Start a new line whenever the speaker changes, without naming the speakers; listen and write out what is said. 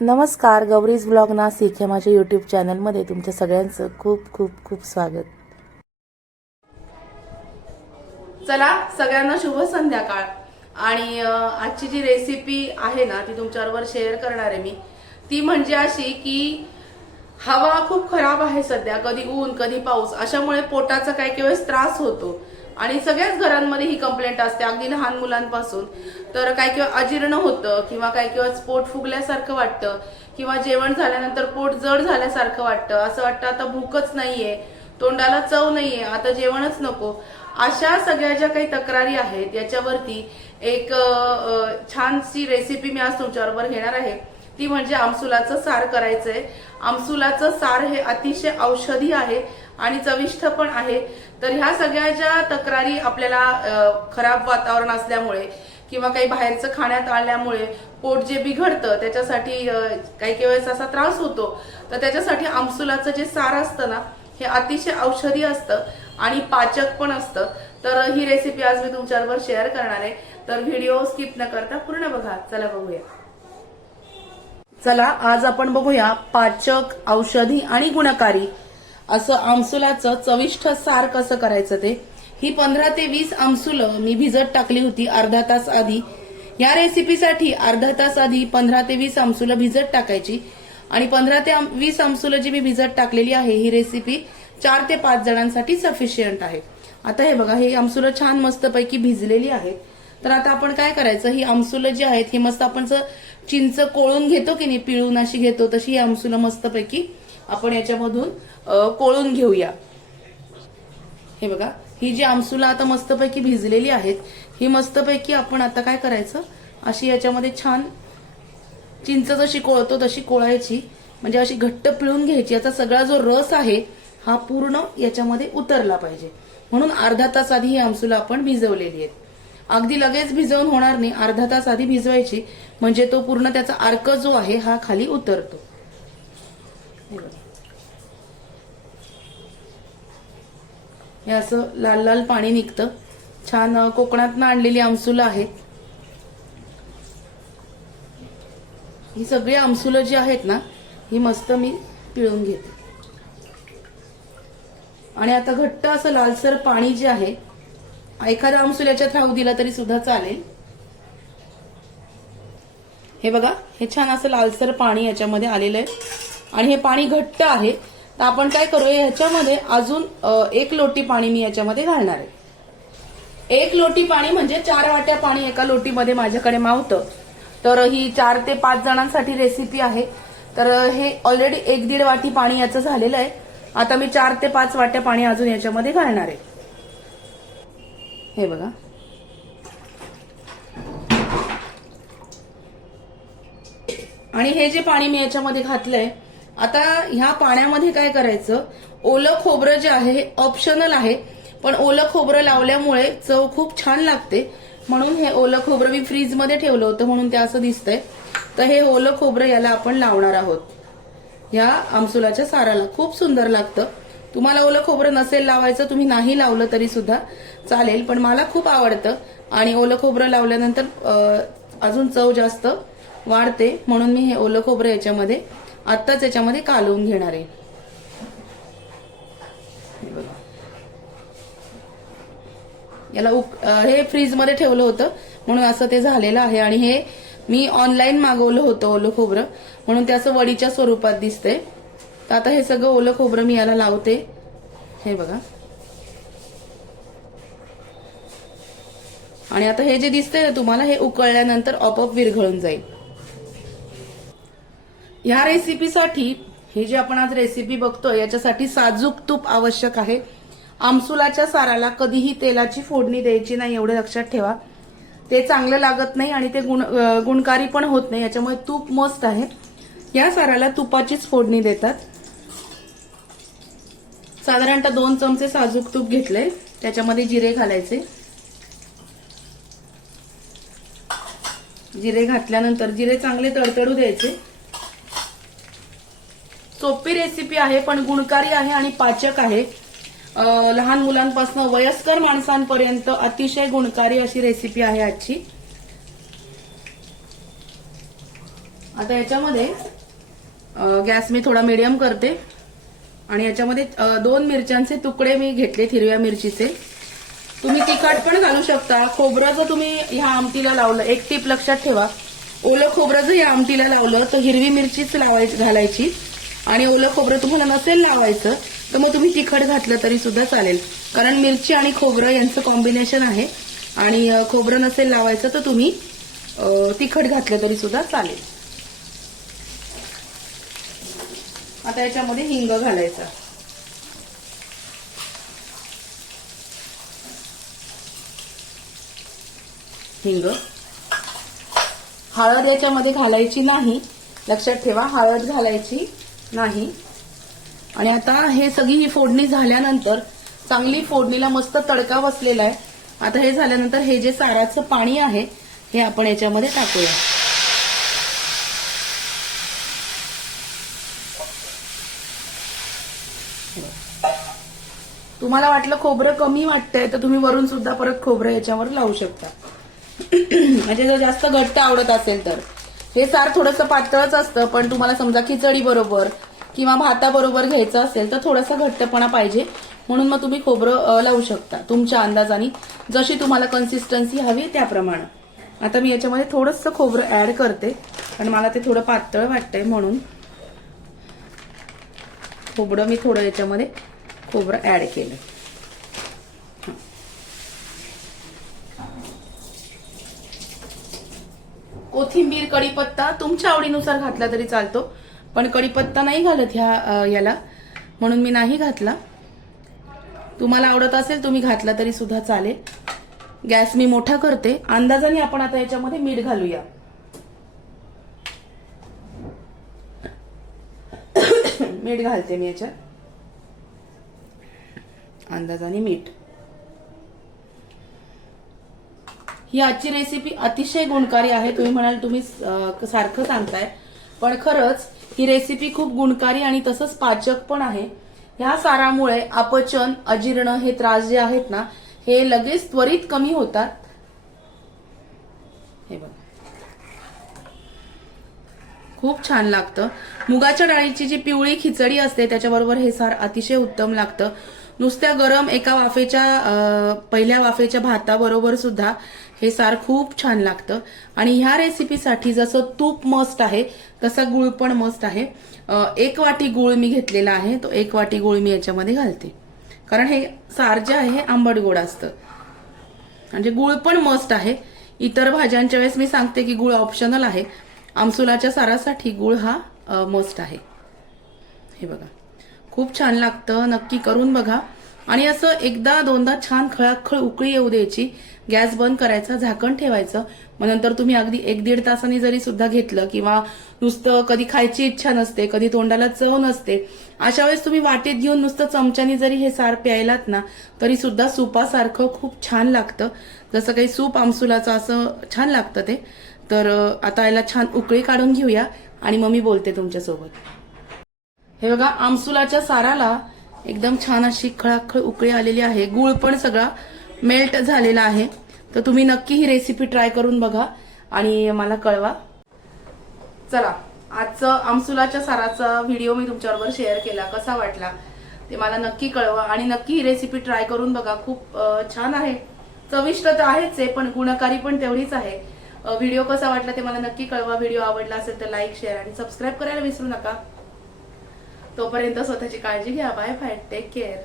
नमस्कार गौरीज ब्लॉग नाशिक या माझ्या यूट्यूब चॅनलमध्ये तुमच्या सगळ्यांचं खूप खूप खूप स्वागत.
चला सगळ्यांना शुभ संध्याकाळ. आणि आजची जी रेसिपी आहे ना ती तुमच्याबरोबर शेअर करणार आहे मी. ती म्हणजे अशी की हवा खूप खराब आहे सध्या कधी ऊन कधी पाऊस अशामुळे पोटाचा काही काही वेळेस त्रास होतो. आणि सगळ्याच घरांमध्ये ही कंप्लेंट असते अगदी लहान मुलांपासून. तर काही किंवा अजीर्ण होतं किंवा काही किंवा पोट फुगल्यासारखं वाटतं किंवा जेवण झाल्यानंतर पोट जड झाल्यासारखं वाटतं. असं वाटतं आता भूकच नाहीये तोंडाला चव नाहीये आता जेवणच नको. अशा सगळ्या ज्या काही तक्रारी आहेत याच्यावरती एक छानशी रेसिपी मी आज तुमच्याबरोबर घेणार आहे. ती म्हणजे आमसुलाचं सार करायचंय. आमसुलाचं सार हे अतिशय औषधी आहे आणि चविष्ट पण आहे. तर ह्या सगळ्या ज्या तक्रारी आपल्याला खराब वातावरण असल्यामुळे किंवा काही बाहेरचं खाण्यात आल्यामुळे पोट जे बिघडतं त्याच्यासाठी काही काही वेळेस असा त्रास होतो. तर त्याच्यासाठी आमसुलाचं जे सार असतं ना हे अतिशय औषधी असतं आणि पाचक पण असतं. तर ही रेसिपी आज मी तुमच्याबरोबर शेअर करणार आहे. तर व्हिडिओ स्किप न करता पूर्ण बघा. चला बघूया. चला आज आपण बघूया पाचक औषधी आणि गुणकारी असं आमसुलाचं चविष्ट सार कसं करायचं ते. ही पंधरा ते वीस आमसुलं मी भिजत टाकली होती अर्धा तास आधी. या रेसिपीसाठी अर्धा तास आधी पंधरा ते वीस आमसुलं भिजत टाकायची. आणि पंधरा ते वीस आमसुलं जी मी भिजत टाकलेली आहे ही रेसिपी चार ते पाच जणांसाठी सफिशियंट आहे. आता हे बघा हे आमसुलं छान मस्तपैकी भिजलेली आहेत. तर आता आपण काय करायचं ही आमसुलं जी आहेत ही मस्त आपण चिंच कोळून घेतो की नाही पिळून अशी घेतो तशी ही आमसुलं मस्तपैकी आपण याच्यामधून कोळून घेऊया. हे बघा ही जी आमसुला आता मस्तपैकी भिजलेली आहेत ही मस्तपैकी आपण आता काय करायचं? अशी याच्यामध्ये छान चिंच जशी कोळतो तशी कोळायची म्हणजे अशी घट्ट पिळून घ्यायची. याचा सगळा जो रस आहे हा पूर्ण याच्यामध्ये उतरला पाहिजे. म्हणून अर्धा तास आधी ही आमसुला आपण भिजवलेली आहेत. अगदी लगेच भिजवून होणार नाही. अर्धा तास आधी भिजवायची म्हणजे तो पूर्ण त्याचा अर्क जो आहे हा खाली उतरतो. हे असं लाल लाल पाणी निघतं. छान कोकणातनं आणलेली आमसुलं आहेत. ही सगळी आमसुलं जी आहेत ना ही मस्त मी पिळून घेते. आणि आता घट्ट असं लालसर पाणी जे आहे एखाद्या आमसुल्याच्यात राहू दिला तरी सुद्धा चालेल. हे बघा हे छान असं लालसर पाणी याच्यामध्ये आलेलं आहे. आणि हे पाणी घट्ट आहे. तर आपण काय करूया ह्याच्यामध्ये अजून एक लोटी पाणी मी याच्यामध्ये घालणार आहे. एक लोटी पाणी म्हणजे चार वाट्या पाणी एका लोटीमध्ये माझ्याकडे मावतं. तर ही चार ते पाच जणांसाठी रेसिपी आहे. तर हे ऑलरेडी एक दीड वाटी पाणी याचं झालेलं आहे. आता मी चार ते पाच वाट्या पाणी अजून याच्यामध्ये घालणार आहे. हे बघा. आणि हे जे पाणी मी याच्यामध्ये घातलंय आता ह्या पाण्यामध्ये काय करायचं? ओलं खोबरं जे आहे हे ऑप्शनल आहे. पण ओलं खोबरं लावल्यामुळे चव खूप छान लागते. म्हणून हे ओलं खोबरं मी फ्रीजमध्ये ठेवलं होतं म्हणून ते असं दिसतंय. तर हे ओलं खोबरं याला आपण लावणार आहोत. ह्या आमसुलाच्या साराला खूप सुंदर लागतं. तुम्हाला ओलं खोबरं नसेल लावायचं तुम्ही नाही लावलं तरी सुद्धा चालेल पण मला खूप आवडतं. आणि ओलं खोबरं लावल्यानंतर अजून चव जास्त वाढते. म्हणून मी हे ओलं खोबरं याच्यामध्ये आत्ताच याच्यामध्ये कालवून घेणार आहे. बघा. याला उक हे फ्रीजमध्ये ठेवलं होतं म्हणून असं ते झालेलं आहे. आणि हे मी ऑनलाईन मागवलं होतं ओलं खोबरं म्हणून ते असं वडीच्या स्वरूपात दिसते तर आता हे सगळं ओलं खोबरं मी याला लावते. हे बघा. आणि आता हे जे दिसतंय ना तुम्हाला हे उकळल्यानंतर आपोआप विरघळून जाईल. ह्या रेसिपीसाठी ही जी आपण आज रेसिपी बघतोय याच्यासाठी साजूक तूप आवश्यक आहे. आमसुलाच्या साराला कधीही तेलाची फोडणी द्यायची नाही एवढे लक्षात ठेवा. ते चांगलं लागत नाही आणि ते गुण गुणकारी पण होत नाही याच्यामुळे तूप मस्त आहे. या साराला तुपाचीच फोडणी देतात. साधारणतः दोन चमचे साजूक तूप घेतलंय त्याच्यामध्ये जिरे घालायचे. जिरे घातल्यानंतर जिरे चांगले तडतडू द्यायचे. सोपी रेसिपी आहे पण गुणकारी आहे आणि पाचक आहे. लहान मुलांपासून वयस्कर माणसांपर्यंत अतिशय गुणकारी अशी रेसिपी आहे आजची. आता याच्यामध्ये गॅस मी थोडा मिडियम करते. आणि याच्यामध्ये दोन मिरच्यांचे तुकडे मी घेतले हिरव्या मिरचीचे. तुम्ही तिखट पण घालू शकता. खोबरं जर तुम्ही ह्या आमटीला लावलं एक टीप लक्षात ठेवा. ओलं खोबरं जर या आमटीला लावलं तर हिरवी मिरचीच लावायची घालायची. आणि ओलं खोबरं तुम्हाला नसेल लावायचं तर मग तुम्ही तिखट घातलं तरी सुद्धा चालेल. कारण मिरची आणि खोबरं यांचं कॉम्बिनेशन आहे. आणि खोबरं नसेल लावायचं तर तुम्ही तिखट घातलं तरी सुद्धा चालेल. आता याच्यामध्ये हिंग घालायचा. हिंग. हळद याच्यामध्ये घालायची नाही. लक्षात ठेवा हळद घालायची नाही. आणि आता हे सगळी ही फोडणी झाल्यानंतर चांगली फोडणीला मस्त तडका बसलेला आहे. आता हे झाल्यानंतर हे जे साराचं पाणी आहे हे आपण याच्यामध्ये टाकूया. तुम्हाला वाटलं खोबरं कमी वाटतंय तर तुम्ही वरून सुद्धा परत खोबरं याच्यावर लावू शकता. म्हणजे जर जास्त घट्ट आवडत असेल तर. हे सार थोडंसं पातळच असतं पण तुम्हाला समजा खिचडी बरोबर किंवा भाताबरोबर घ्यायचं असेल तर थोडासा घट्टपणा पाहिजे. म्हणून मग तुम्ही खोबरं लावू शकता तुमच्या अंदाजाने. जशी तुम्हाला कन्सिस्टन्सी हवी त्याप्रमाणे. आता मी याच्यामध्ये थोडंसं खोबरं ऍड करते आणि मला ते थोडं पातळ वाटतंय म्हणून. खोबरं मी थोडं याच्यामध्ये खोबरं ऍड केलं कोथिंबीर कढीपत्ता तुमच्या आवडीनुसार घातला तरी चालतो. पण कढीपत्ता नाही घालत ह्या याला. म्हणून मी नाही घातला. तुम्हाला आवडत असेल तुम्ही घातला तरी सुद्धा चालेल. गॅस मी मोठा करते. अंदाजाने आपण आता याच्यामध्ये मीठ घालूया. मीठ घालते मी याच्यात. अंदाजाने मीठ. ही आजची रेसिपी अतिशय गुणकारी आहे. तुम्ही म्हणाल तुम्ही सारखं सांगताय. पण खरंच ही रेसिपी खूप गुणकारी आणि तसंच पाचक पण आहे. ह्या सारामुळे अपचन अजीर्ण हे त्रास जे आहेत ना हे लगेच त्वरित कमी होतात. हे बघा. खूप छान लागतं. मुगाच्या डाळीची जी पिवळी खिचडी असते त्याच्याबरोबर हे सार अतिशय उत्तम लागतं. नुसत्या गरम एका वाफेच्या अं, पहिल्या वाफेच्या भाताबरोबर सुद्धा हे सार खूप छान लागतं. आणि ह्या रेसिपीसाठी जसं तूप मस्त आहे तसा गुळ पण मस्त आहे. एक वाटी गुळ मी घेतलेला आहे तो एक वाटी गुळ मी याच्यामध्ये घालते. कारण हे सार जे आहे हे आंबट गोड असतं. म्हणजे गुळ पण मस्त आहे. इतर भाज्यांच्या वेळेस मी सांगते की गुळ ऑप्शनल आहे. आमसुलाच्या सारासाठी गुळ हा मस्ट आहे. हे बघा. खूप छान लागतं. नक्की करून बघा. आणि असं एकदा दोनदा छान खळाखळ उकळी येऊ द्यायची. गॅस बंद करायचा झाकण ठेवायचं. मग नंतर तुम्ही अगदी एक दीड तासाने जरी सुद्धा घेतलं किंवा नुसतं कधी खायची इच्छा नसते कधी तोंडाला चव नसते अशा वेळेस तुम्ही वाटेत घेऊन नुसतं चमच्याने जरी हे सार प्यायलात ना तरी सुद्धा सुपासारखं खूप छान लागतं. जसं काही सूप आमसुलाचं असं छान लागतं ते. तर आता याला छान उकळी काढून घेऊया आणि मग मी बोलते तुमच्यासोबत. हे बघा आमसुलाच्या साराला एकदम छान अशी खळाखळ उकळी आलेली आहे. गुळ पण सगळा मेल्ट झालेला आहे. तर तुम्ही नक्की ही रेसिपी ट्राय करून बघा आणि मला कळवा. चला आजचं आमसुलाच्या साराचा व्हिडिओ मी तुमच्याबरोबर शेअर केला. कसा वाटला ते मला नक्की कळवा आणि नक्की ही रेसिपी ट्राय करून बघा. खूप छान आहे. चविष्ट तर आहेच आहे पण गुणकारी पण तेवढीच आहे. व्हिडिओ कसा वाटला ते मला नक्की कळवा. व्हिडिओ आवडला असेल तर लाईक शेअर आणि सबस्क्राईब करायला विसरू नका. तोपर्यंत स्वतःची काळजी घ्या. Bye bye take care